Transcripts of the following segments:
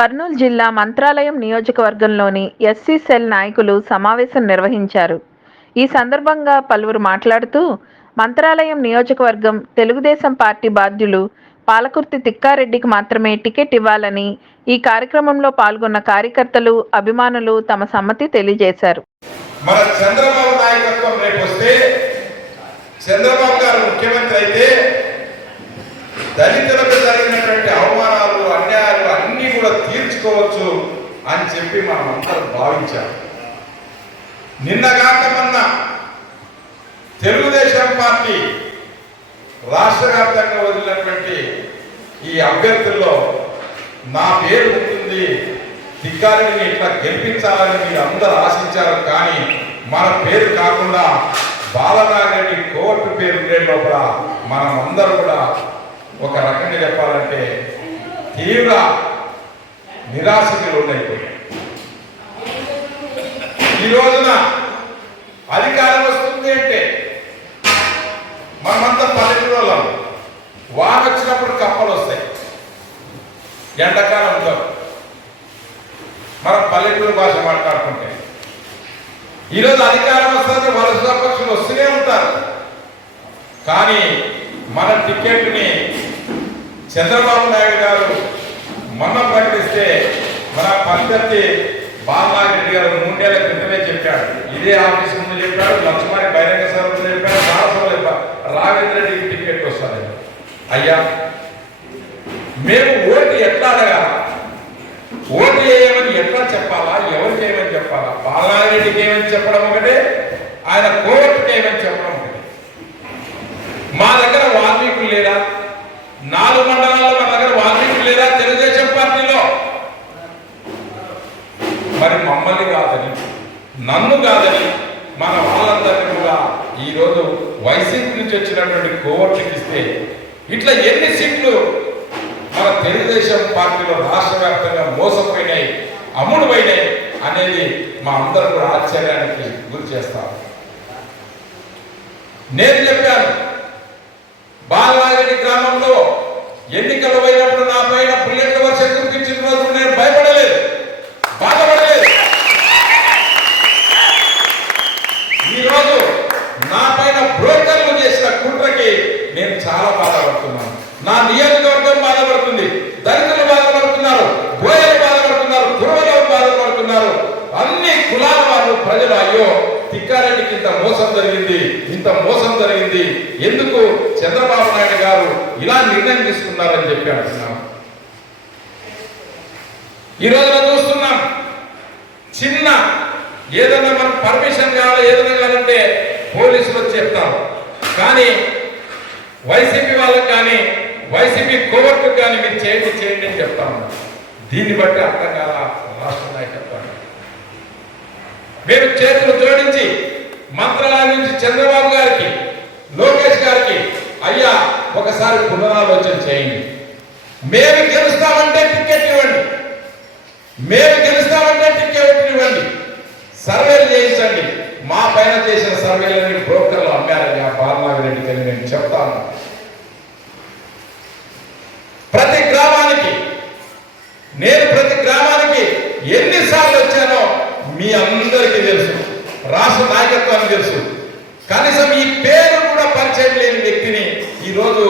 కర్నూలు జిల్లా మంత్రాలయం నియోజకవర్గంలోని SC cell నాయకులు సమావేశం నిర్వహించారు. ఈ సందర్భంగా పలువురు మాట్లాడుతూ మంత్రాలయం నియోజకవర్గం తెలుగుదేశం పార్టీ బాధ్యులు పాలకుర్తి తిక్కారెడ్డికి మాత్రమే టికెట్ ఇవ్వాలని ఈ కార్యక్రమంలో పాల్గొన్న కార్యకర్తలు అభిమానులు తమ సమ్మతి తెలియజేశారు. మన చంద్రబాబు నాయకత్వం రేపు వస్తే చంద్రబాబు గారు ముఖ్యమంత్రి అయితే దళితులకు జరిగినటువంటి అవమానాలు కూడా తీర్చుకోవచ్చు అని చెప్పి మనం అందరం భావించాం. నిన్నగాక మొన్న తెలుగుదేశం పార్టీ రాష్ట్ర వ్యాప్తంగా వదిలినటువంటి ఈ అభ్యర్థుల్లో నా పేరు ఉంటుంది తిక్కారిని ఇట్లా గెలిపించాలని మీరు అందరూ ఆశించారు కానీ మన పేరు కాకుండా బాలనాగరెడ్డి కోర్టు పేరు ఉండే లోపల మనం అందరూ కూడా ఒక రకంగా చెప్పాలంటే తీవ్ర నిరాశకి లోనైపోయాయి ఈ రోజున అధికారం వస్తుంది అంటే మనమంతా పల్లెటూరులో వాన వచ్చినప్పుడు కప్పలు వస్తాయి. ఎండాకాలంలో మనం పల్లెటూరు భాష మాట్లాడుకుంటే. ఈరోజు అధికారం వస్తుంది వలస పక్షులు వస్తూనే ఉంటారు. కానీ మన టికెట్ని చంద్రబాబు నాయుడు గారు మొన్న ప్రకటిస్తే మన పద్ధతి బాలనాగిరెడ్డి గారు మూడేళ్ళ క్రితమే చెప్పాడు. ఇదే ఆఫీస్ ముందు చెప్పాడు లక్ష్మణి బహిరంగ సభ చెప్పాడు సారసభలో చెప్పాడు. రెడ్డికి టికెట్ వస్తుంది అయ్యా మేము ఓటు ఎట్లా అడగాల? ఓటు వేయమని ఎట్లా చెప్పాలా? ఎవరు చేయమని చెప్పాలా? బాలనాగిరెడ్డికి ఏమని చెప్పడం ఒకటే ఆయన కోర్టుకి ఏమని చెప్పడం ఒకటే. మా దగ్గర వాల్మీకులు లేరా నాలుగు మండలాల్లో మా దగ్గర వాల్మీకులు లేరా తెలుగుదేశం పార్టీలో మరి మమ్మల్ని కాదని నన్ను కాదని మన వాళ్ళందరినీ కూడా ఈరోజు వైసీపీ నుంచి వచ్చినటువంటి కోవర్టుకి ఇస్తే ఇట్లా ఎన్ని సీట్లు మన తెలుగుదేశం పార్టీలో రాష్ట్ర వ్యాప్తంగా మోసపోయినాయి అమ్ముడు పోయినాయి అనేది మా అందరూ కూడా ఆశ్చర్యానికి గురి చేస్తాం నేను చెప్పాను బాగా ప్రజలు అయ్యో తిక్కారెడ్డికి ఇంత మోసం జరిగింది ఇంత మోసం జరిగింది ఎందుకు చంద్రబాబు నాయుడు గారు ఇలా నిర్ణయం తీసుకున్నారని చెప్పి అంటున్నాం. ఈ రోజున చూస్తున్నాం చిన్న ఏదైనా మనం పర్మిషన్ కావాలి ఏదైనా కావాలంటే పోలీసులు వచ్చి చెప్తారు. కానీ వైసీపీ వాళ్ళకి కానీ వైసీపీ కోవర్కు కానీ మీరు చేయండి చేయండి అని చెప్తా. దీన్ని బట్టి అర్థం కాల రాష్ట్ర నాయకత్వాన్ని మేము చేతులు జోడించి మంత్రాలయం నుంచి చంద్రబాబు గారికి లోకేష్ గారికి అయ్యా ఒకసారి పునరాలోచన చేయండి. మేము గెలుస్తామంటే టికెట్ ఇవ్వండి. మేము గెలుస్తామంటే టికెట్ ఇవ్వండి. సర్వేలు చేయించండి. మా పైన చేసిన సర్వేలన్నీ బ్రోకర్లు అమ్మారని ఆ బాలనాగిరెడ్డికి నేను చెప్తాను. తెలుసు. రాష్ట్ర నాయకత్వానికి తెలుసు. కనీసం ఈ పేరు కూడా పరిచయం లేని వ్యక్తిని ఈరోజు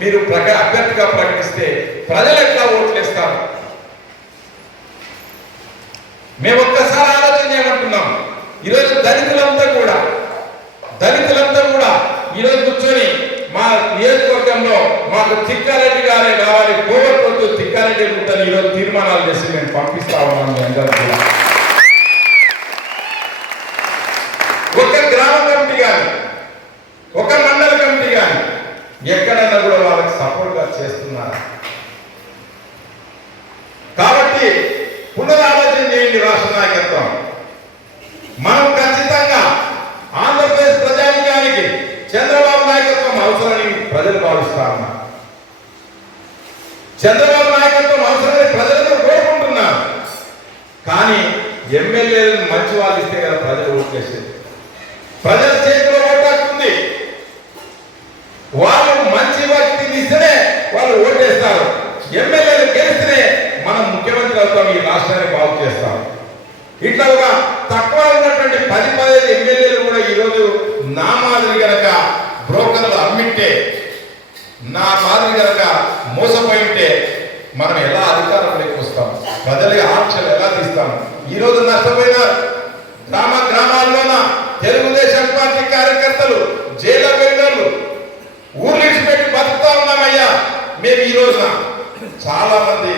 మీరు ప్రక అభ్యర్థిగా ప్రకటిస్తే ప్రజలు ఎట్లా ఓట్లేస్తారు? మేము ఒక్కసారి ఆలోచన ఏమంటున్నాం ఈరోజు దళితులంతా కూడా దళితులంతా కూడా ఈరోజు కూర్చొని మా నియోజకవర్గంలో మాకు తిక్కారెడ్డి గారే కావాలి కోవట్టు తిక్కారెడ్డి గుట్టని ఈరోజు తీర్మానాలు చేసి మేము పంపిస్తా ఉన్నాం అందరూ కూడా. ఒక గ్రామ కమిటీ కానీ ఒక మండల కమిటీ కానీ ఎక్కడన్నా కూడా వాళ్ళకి సపోర్ట్గా చేస్తున్నారు. కాబట్టి పునరాలోచన చేయండి రాష్ట్ర నాయకత్వం. మనం ఖచ్చితంగా ఆంధ్రప్రదేశ్ ప్రజానికానికి చంద్రబాబు నాయకత్వం అవసరమని ప్రజలు భావిస్తారు చంద్రబాబు నాయకత్వం అవసరమని ప్రజలతో కోరుకుంటున్నారు. కానీ ఎమ్మెల్యేలను మంచి వాళ్ళు ఇస్తే కదా ప్రజలు ఓట్లేసేది. ప్రజల చేతిలో ఓటాకుంది వాళ్ళు మంచి వ్యక్తిని ఇస్తేనే వాళ్ళు ఓటేస్తారు. ఎమ్మెల్యేలు గెలిస్తేనే మనం ముఖ్యమంత్రి అవుతాం ఈ రాష్ట్రాన్ని బాగు చేస్తాం. ఇట్లా ఒక తక్కువ ఉన్నటువంటి పది పదిహేను ఎమ్మెల్యేలు కూడా ఈరోజు నా మాదిరి గనక బ్రోకర్లు అమ్మింటే నా మాదిరి గనక మోసపోయి ఉంటే మనం ఎలా అధికారంలోకి వస్తాం? ప్రజల ఆంక్షలు ఎలా తీస్తాం? ఈరోజు నష్టపోయిన గ్రామ గ్రామాల్లోనా? తెలుగుదేశం పార్టీ కార్యకర్తలు జైలు వెళ్ళారు ఊర్లు పెట్టి బతుకుతా ఉన్నామయ్యా. మేము ఈ రోజున చాలా మంది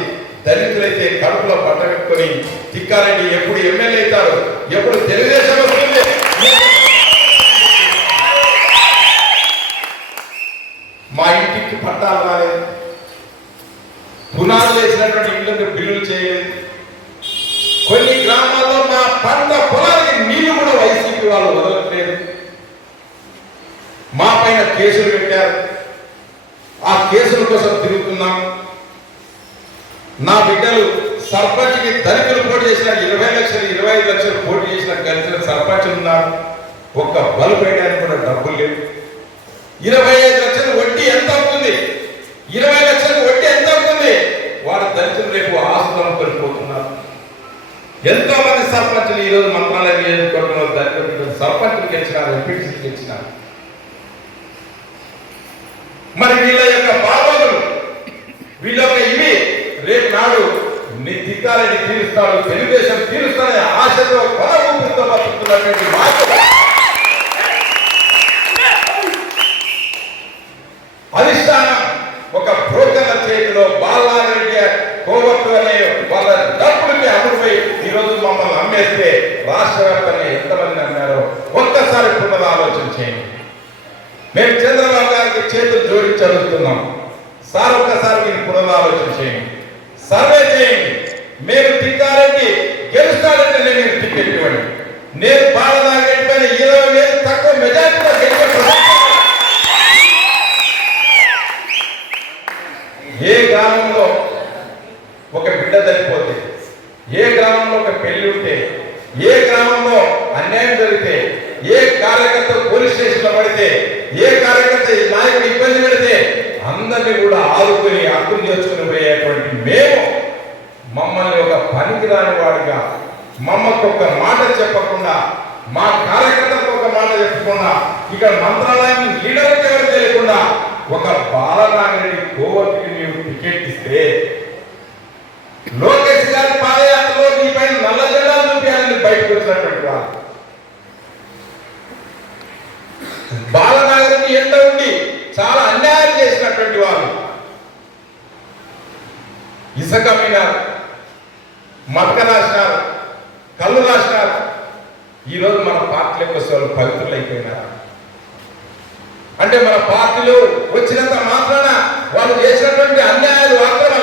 దళితులైతే కడుపులో పట్ట పెట్టుకొని తిక్కారెడ్డి ఎప్పుడు ఎమ్మెల్యే అవుతారు ఎప్పుడు తెలుగుదేశం వస్తుంది. మా ఇంటికి పట్టాలు రాలేదు. పునాదులు వేసినటువంటి ఇళ్ళకి బిల్లులు చేయలేదు. కొన్ని గ్రామాల్లో మా పంట పొలాలు నీళ్ళు కూడా వైసీపీ వాళ్ళు వదలట్లేదు. మా పైన కేసులు పెట్టారు. ఆ కేసుల కోసం తిరుగుతున్నాం. నా బిడ్డలు సర్పంచ్కి దళితులు పోటీ చేసిన ఇరవై లక్షలు ఇరవై ఐదు లక్షలు పోటీ చేసిన కలిసిన సర్పంచ్ ఉన్నారు. ఒక్క బలు పెట్టడానికి కూడా డబ్బులు లేవు. ఇరవై ఐదు లక్షలు వడ్డీ ఎంత అవుతుంది? ఇరవై లక్షలు వడ్డీ ఎంత అవుతుంది? వాడు దళితులు రేపు ఆస్తులను కోల్పోతున్నారు ఎంతో మంది సర్పంచులు ఈరోజు రోజు మంత్రాలయం నియోజకవర్గంలో దళితులు సర్పంచులు గెలిచినారు ఎంపీటీసీలు గెలిచినారు. మరి వీళ్ళ యొక్క బాధలు వీళ్ళ యొక్క ఇవి రేపు నాడు నీ దిక్కాలని తీరుస్తాడు తెలుగుదేశం తీరుస్తానే ఆశతో కొన ఊపిరితో బతుకుతున్నటువంటి మాట అధిష్టానం ఒక బ్రోకర్ల చేతిలో బాలారెడ్డి కోవత్తు అనే వాళ్ళ డబ్బులకి అమ్ముడుపోయి ఈ రోజు చేస్తే రాష్ట్ర వ్యాప్తంగా ఎంతమంది అన్నారో ఒక్కసారి పునరాలోచన చేయండి. మేము చంద్రబాబు గారికి చేతులు జోడించి అడుగుతున్నాం. సార్ ఒక్కసారి మీరు పునరాలోచన చేయండి. సర్వే చేయండి. మేము తిట్టాలంటే గెలుస్తాడంటే నేను టికెట్ ఇవ్వండి. నేను బాలనాగరెడ్డి అందరినీ కూడా ఆదుకుని అర్థం చేసుకుని పోయేటువంటి మేము మమ్మల్ని ఒక పనికిరాని వాడిగా మమ్మకు ఒక మాట చెప్పకుండా మా కార్యకర్తలకు ఒక మాట చెప్పకుండా ఇక్కడ మంత్రాలయం లీడర్కి ఎవరు తెలియదు ఒక బాలనాగరెడ్డి కోవతికి నీవు టికెట్ ఇస్తే లోకేష్ గారి పాదయాత్రలో నీ పైన నల్ల జెండా చూపించాలని బయటకు వచ్చినటువంటి వారు బాలనాగరెడ్డి ఎండ ఉండి చాలా అన్యాయం చేసినటువంటి వారు ఇసుక అమ్మినారు మతక రాసినారు కళ్ళు రాసినారు ఈరోజు మన పార్టీలకు వస్తే వాళ్ళు పవిత్రులు అయిపోయినారు అంటే మన పార్టీలు వచ్చినంత మాత్రాన వాళ్ళు చేసినటువంటి అన్యాయాలు మాత్రం